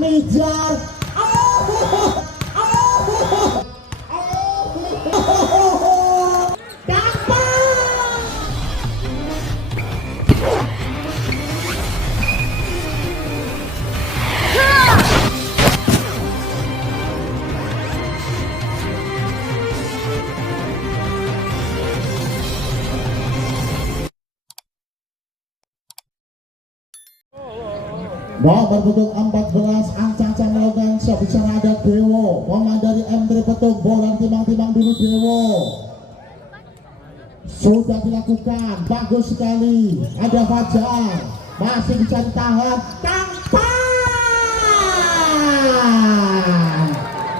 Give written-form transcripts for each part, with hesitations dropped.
Mijar. Nomor punggung 14 Ancaca melakukan shot. Di sana ada Dewo, pemain dari M3 Petung. Bola timang-timang dulu Dewo. Sudah dilakukan, bagus sekali. Ada Fajar, masih bisa ditahan. Tampan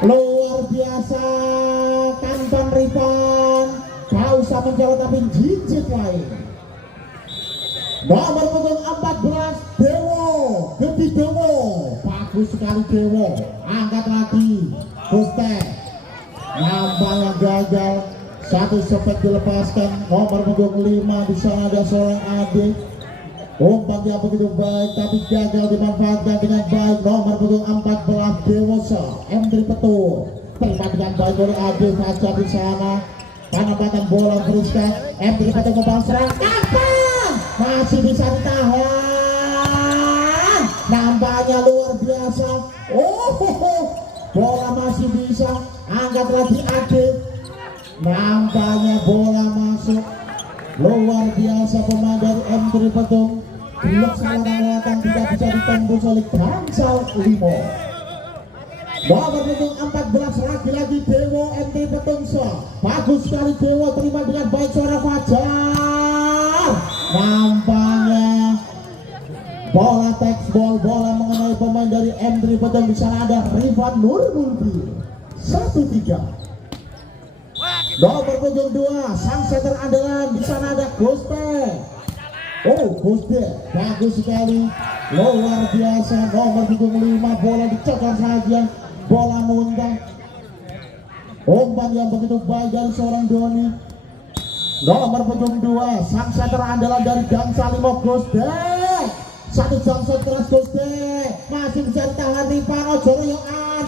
luar biasa, Kanton Rifan. Gak usah menjauh tapi jijik lain. Nomor punggung 14 Dewo, Gede Dewo, bagus sekali Dewo, angkat lagi, Guste, nampaknya gagal, satu sepet dilepaskan. Nomor punggung 5 di sana ada seorang adik, umpan yang begitu baik tapi gagal dimanfaatkan dengan baik. Nomor punggung 14 Dewosa, M3 Petung, terima dengan baik oleh adik Fajar di sana, penempatan bola Friska, M3 Petung kembali serang, masih bisa ditahan, nampaknya luar biasa. Bola masih bisa, angkat lagi Adit, nampaknya bola masuk, luar biasa pemain dari M3 Petung. Blok selatan tidak bisa ditembus oleh Gansal Limo. Nomor punggung 14 lagi-lagi Dewo, M3 Petung. Bagus sekali Dewo, terima dengan baik suara Fajar. Nampaknya bola textball, bola mengenai pemain dari M3 Petung. Di sana ada Rifan Nurmulbi, 1-3. Nomor punggung 2 sang setter andalan, di sana ada Guste. Guste bagus sekali, luar biasa. Nomor punggung 5 bola dicekar saja, bola muntah. Umpan yang begitu baik dari seorang Doni. Nomor punggung 2 sang setter andalan dari Gansal Limo, Guste. Satu jam shot keras Guste, masih bisa ditahan Rifan Ojoroyoan.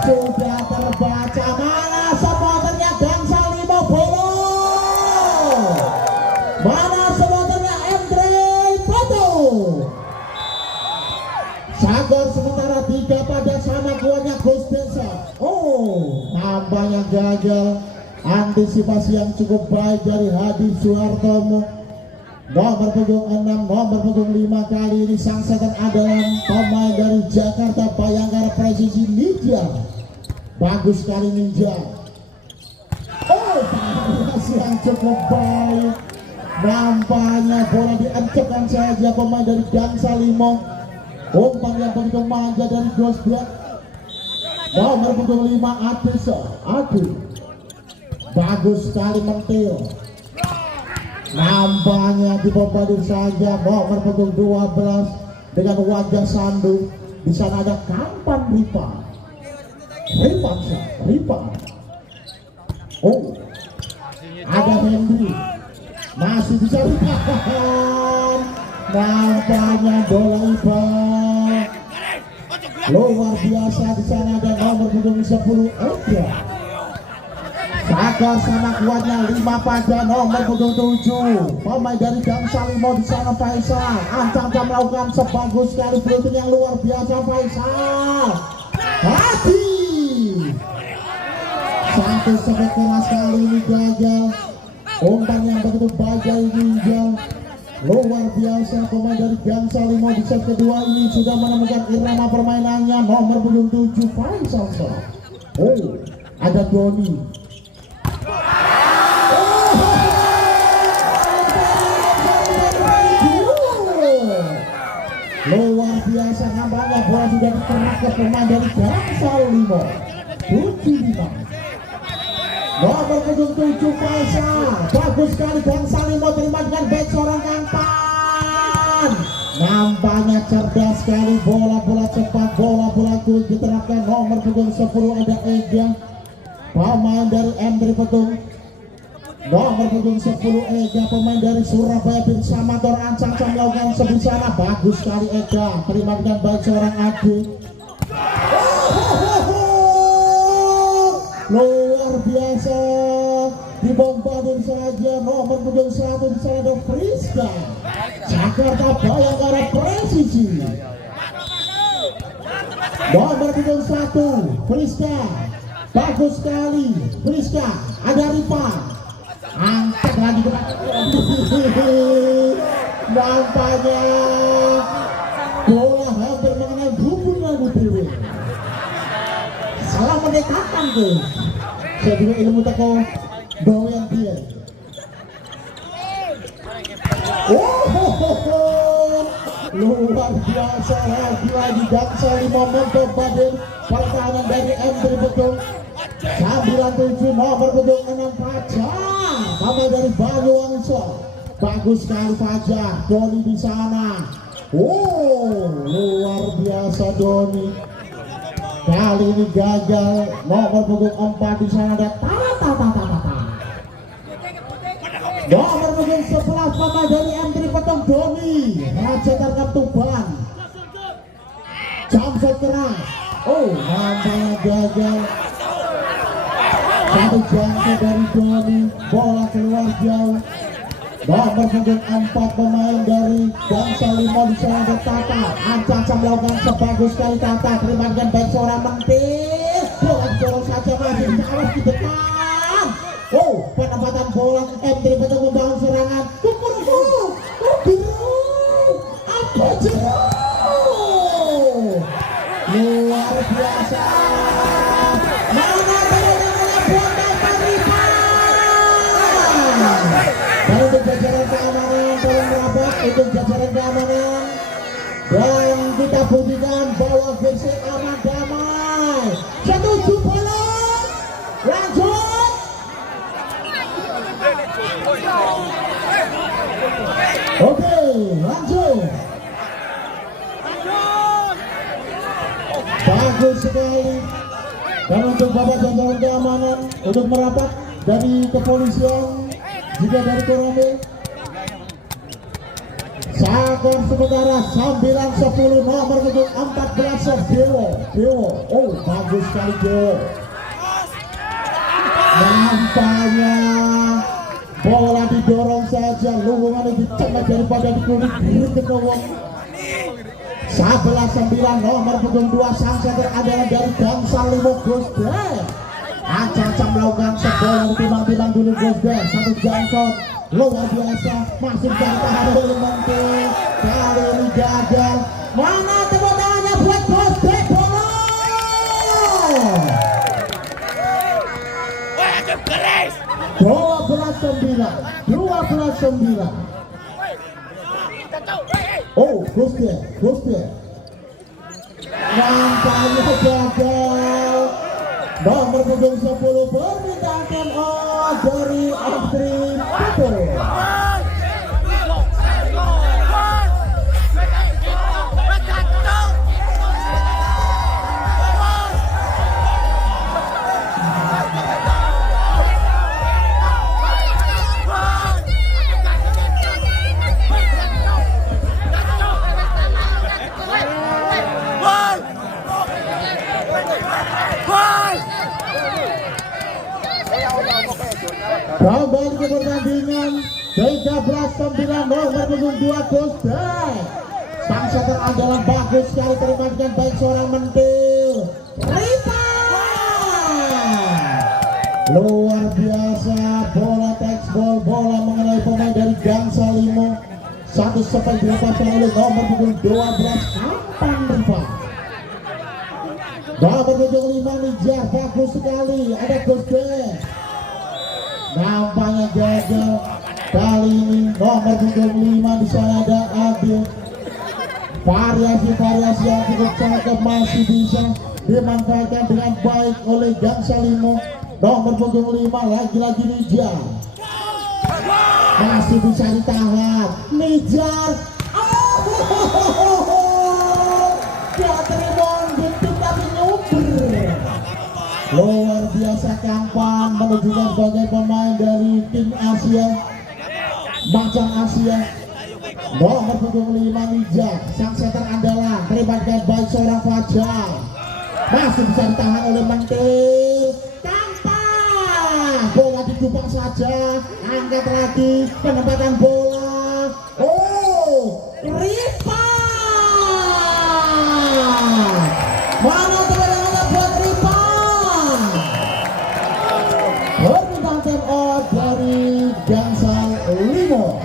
Sudah terbaca, mana supporternya Gansal Limo Bolo, mana supporternya M3 Petung. Sagor sementara 3 pada sama kuatnya Guste. Nampaknya gagal. Antisipasi yang cukup baik dari Hadi Suhartomo. Nomor punggung 6, nomor punggung 5 kali ini sang setter andalan pemain dari Jakarta Bayangkara Presisi Ninja. Bagus sekali Ninja. Antisipasi yang cukup baik. Nampaknya bola diencekkan saja pemain dari Gansal Limo. Umpan yang begitu manja dari Gosbek. Nomor punggung 5 Adi. Bagus sekali mentil. Nampaknya dibombardir saja. Nomor punggung 12 dengan wajah sandu. Di sana ada Kampan Rifan. Ada Henry, masih bisa ditahan. Nampaknya bola Ivan luar biasa. Di sana ada nomor punggung 10 Edra. Sagor sama kuatnya 5 pada nomor punggung 7 pemain dari Gansal Limo. Di sana Faisal, Ancaca melakukan sebagus sekali shooting yang luar biasa. Faisal Hadi, satu sepet keras kali ini gagal. Umpan yang begitu baik dari Ninja, luar biasa. Pemain dari Gansal Limo di set kedua ini sudah menemukan irama permainannya. Nomor punggung 7 Faisal. Ada Doni. Luar biasa, nampaknya bola sudah diternak ke pemain dari Gansal Limo. 7-5. Nomor punggung 7 Faisal, bagus sekali Gansal Limo, terima dengan baik seorang Kampan. Nampaknya cerdas sekali, bola-bola cepat, bola-bola cool diterapkan. Nomor punggung 10 ada Ega, pemain dari M3 Petung. Nomor punggung 10 Ega, pemain dari Surabaya bersama Tor Ancang melakukan sebisana. Bagus sekali Ega, terima dengan baik seorang adik. Luar biasa, dibombardir saja. Nomor punggung 1 di sana ada Friska, Jakarta Bayangkara presisi. Nomor punggung 1 Friska, bagus sekali Friska, ada Rifan, angkat lagi ke nampaknya bola hampir mengenai bubur lagu dewe. Salah mendekatkan tuh. Saya juga ilmu teko bawayan dia. Luar biasa lagi Gangsa 5 meter badan pertahanan dari M3 betul. 97 nomor punggung 6 Fajar, sama dari Banyuwangi. Bagus sekali Fajar, Doni di sana. Luar biasa Doni. Kali ini gagal. Nomor punggung 4 di sana ada Tata. Nomor punggung 11 pemain dari M3 Petong Doni, Raja Tarkam Tuban. Jam shot keras. Nampaknya gagal. Satu jangkau dari Doni, bola keluar jauh. Nomor punggung 4 pemain dari Gangsa 5 di sana ada Tata. Ancang melakukan sebagus sekali Tata, terima dengan baik seorang mentir. Bola dorong saja masih bisa awas di depan. Penempatan bola M3 Petong membangun serangan. Apa jeruk? Luar biasa. Dan untuk jajaran keamanan tolong merapat untuk jajaran keamanan, dan kita buktikan bahwa GC aman damai. Setuju bolong, lanjut. Oke, lanjut. Bagus sekali. Dan untuk bapak jajaran keamanan untuk merapat dari kepolisian juga dari Koramil. Skor sementara 9-10. Nomor punggung 14 Dewo. Bagus sekali Dewo. Nampaknya bola didorong saja, luwungan dicemek daripada dikulik ke gawang. 11-9. Nomor punggung 2 sang setter adalah dari Gangsa 5 Gosde. Ancang melakukan sebuah timbang dulu Gosde. Satu jangkau luar biasa, masih tahan dulu Monte. Kali ini gagal. Mana tepuk tangannya buat Gosde bola. 12-9. Gosde. Nampaknya gagal. Nomor punggung 10 permintaan MO dari M3 Petong. Kembali ke pertandingan 13-9. Nomor punggung 2 Gosde. Sang setter andalan bagus sekali, terima dengan baik seorang mentil. Luar biasa, bola textball, bola mengenai pemain dari Gangsa 5. 1-8 oleh nomor punggung 12 Ampan Rifa. Nomor punggung 5 Nijar, bagus sekali, ada Gosde. Nampaknya gagal. Kali ini nomor punggung 5 di sana ada Adil. Variasi yang cukup cakep masih bisa dimanfaatkan dengan baik oleh Gangsa 5. Nomor punggung 5 lagi-lagi Nijar. Masih bisa ditahan Nijar. Dia terima detik tapi nyuber. Luar biasa Kampan menunjukkan sebagai pemain dari tim Asia, Macan Asia. Nomor punggung 5 Nijak, sang setter andalan, terima dengan baik seorang Fajar, masih bisa ditahan oleh Mentil. Kampan, bola dijubak saja, angkat lagi, penempatan bola. Oh, Ripa, mana tendangannya buat Ripa. Permintaan time out dari Gansal Limo.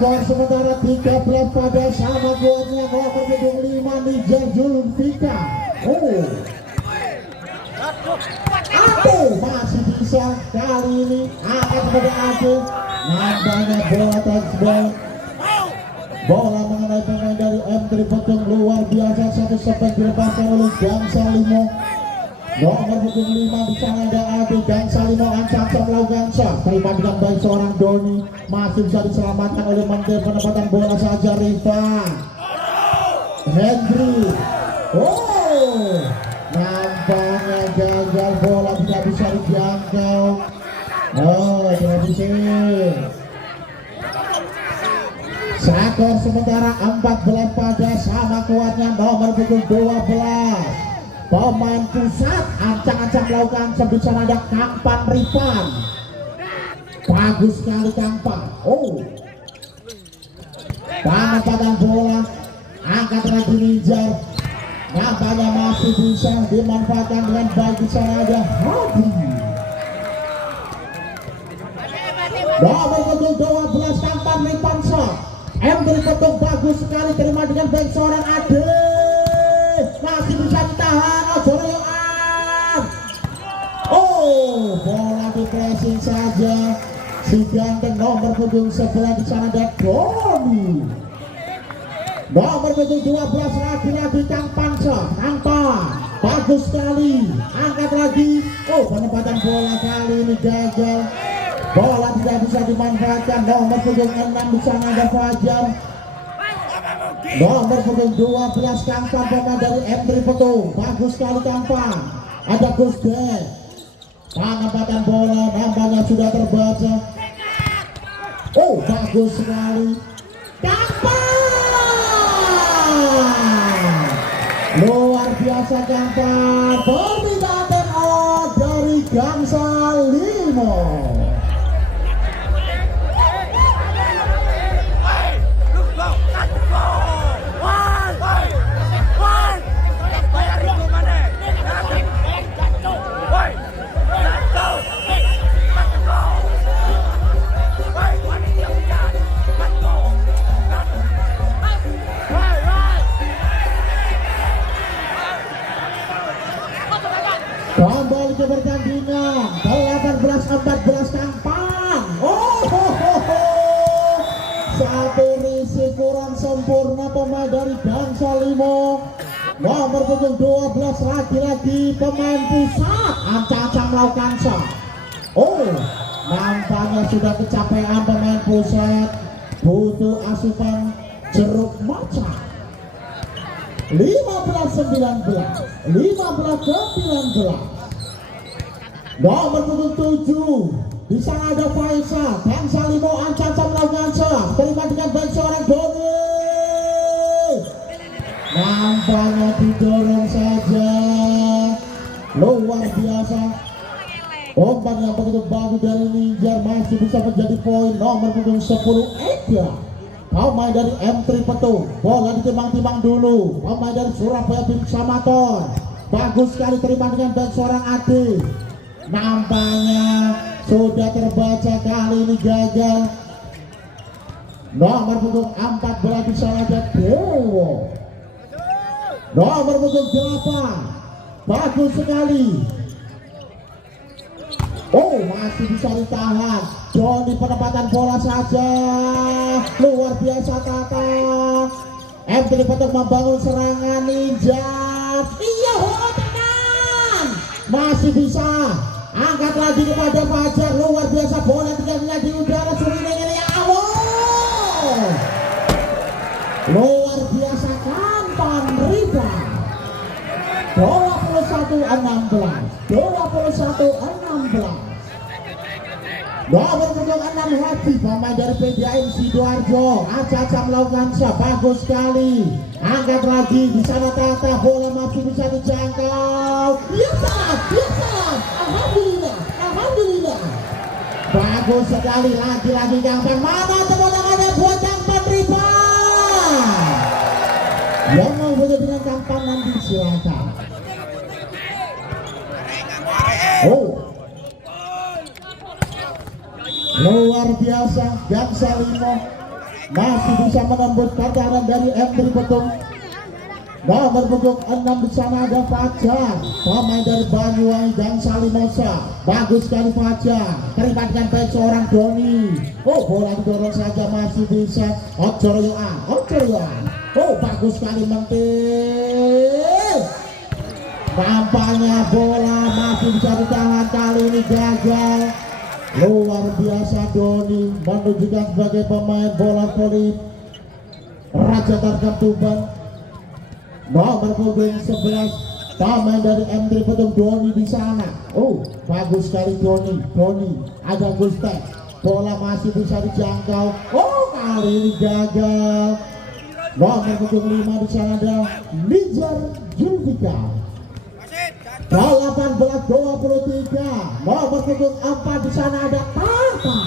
Skor sementara 13 pada sama kuatnya nomor punggung 5 Nijar Zulfika. Aduh, masih bisa kali ini angkat kepada Ade. Nampaknya bola touchball. Bola mengenai pemain dari M3 Petung, luar biasa, satu step dilepaskan oleh Gansal Limo. Nomor punggung 5 di sana ada Ade. Gansal Limo ancam melakukan shot, terima dengan baik seorang Doni, masih bisa diselamatkan oleh Menteri. Penempatan bola saja Riva Hendry. Nampaknya gagal, bola tidak bisa dijangkau. Tidak bisa. Skor sementara 14 pada sama kuatnya nomor punggung 12 pemain pusat, ancang-ancang melakukan sebisa ada Kampan Ripan. Bagus sekali Kampan. Penempatan bola, angkat lagi Nijar. Nampaknya masih bisa dimanfaatkan dengan baik. Di sana ada Hadi. Nomor punggung 12 Kampan Ripan shot. M3 Petung bagus sekali, terima dengan baik seorang Ade. Masih bisa ditahan, Joroyoan. Bola di pressing saja. Si ganteng nomor punggung 11 di sana ada Doni. Nomor punggung 12 lagi Kampan shot. Kampan bagus sekali, angkat lagi. Penempatan bola kali ini gagal. Bola tidak bisa dimanfaatkan. Nomor punggung 6 di sana ada Fajar. Nomor punggung 12 Kampan pemain dari M3 Petung, bagus sekali Kampan. Ada Gusden. Penempatan bola nampaknya sudah terbaca. Bagus sekali Kampan. Luar biasa Kampan. Permintaan time out dari Gansal Limo. Kembali ke pertandingan 18-14 Kampan. Satu risi kurang sempurna pemain dari Gansal Limo. Nomor punggung 12 lagi-lagi pemain pusat, ancang-ancang melakukan shot. Nampaknya sudah kecapean pemain pusat, butuh asupan jeruk matcha. 15-19, 15-19. Nomor punggung 7 di sana ada Faisal. Gansal Limo ancam-ancam melakukan shot, terima dengan baik seorang Doni. Nampaknya didorong saja, luar biasa. Umpan yang begitu bagus dari Nijar masih bisa menjadi poin. Nomor punggung 10 Ega, pemain dari M3 Petung. Bola ditimbang-timbang dulu, pemain dari Surabaya Bim Samaton. Bagus sekali, terima dengan baik seorang Ade. Nampaknya sudah terbaca, kali ini gagal. Nomor punggung 14 bisa ada Dewo. Nomor punggung 8 bagus sekali. Oh, masih bisa ditahan. Doni penempatan bola saja. Luar biasa Tata. M3 Petung membangun serangan ninja. Iya, tekan. Masih bisa. Angkat lagi kepada Fajar. Luar biasa bola tinggalnya di udara. Surineng ini awal. Luar biasa Kampan Riva. 21-16. 21-16. Nomor punggung 6 Hadi, pemain dari PDAM Sidoarjo. Aca melakukan bagus sekali. Angkat lagi di sana Tata, bola masih bisa dijangkau. Ya salah. Alhamdulillah. Bagus sekali, lagi-lagi Kampan. Mana tepuk tangannya buat Kampan Riva. Yang mau foto dengan Kampan nanti silakan. Oh, luar biasa Gangsa Limo masih bisa menembus pertahanan dari M3 Petung. Nomor punggung 6 di sana ada Fajar, pemain dari Banyuwangi Gangsa Limosa. Bagus sekali Fajar, terima dengan baik seorang Doni. Oh, bola didorong saja masih bisa. Ocoroyoan. Oh, bagus sekali Mentil. Nampaknya bola masih bisa ditahan, kali ini gagal. Luar biasa Doni menunjukkan sebagai pemain bola voli Raja Tarkam Tuban. Nomor punggung 11 pemain dari M3 Petung Doni di sana. Oh, bagus sekali Doni. Ada Gustek. Bola masih bisa dijangkau. Oh, kali ini gagal. Nomor punggung 5 di sana ada Nijar Julfika. 18-23. Nomor punggung 4 di sana ada Tata.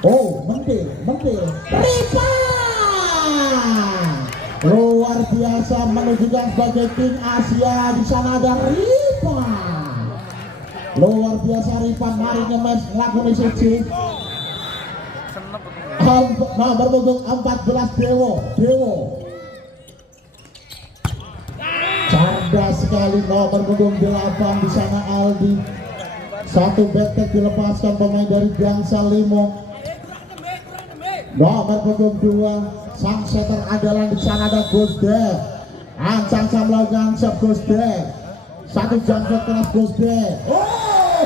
Oh, Mentil. Riva. Luar biasa menunjukkan sebagai King Asia. Di sana ada Riva. Luar biasa Riva, mari ngemes lakukan suci. Nomor punggung 14 Dewo. Cerdas sekali nomor punggung 8 di sana Aldi. Satu betek dilepaskan pemain dari Gangsa Limo. Nomor punggung 2 sang setter andalan di sana ada Gusde. Ancang melakukan sub Gusde. Satu jangkau kelas Gusde. Oh,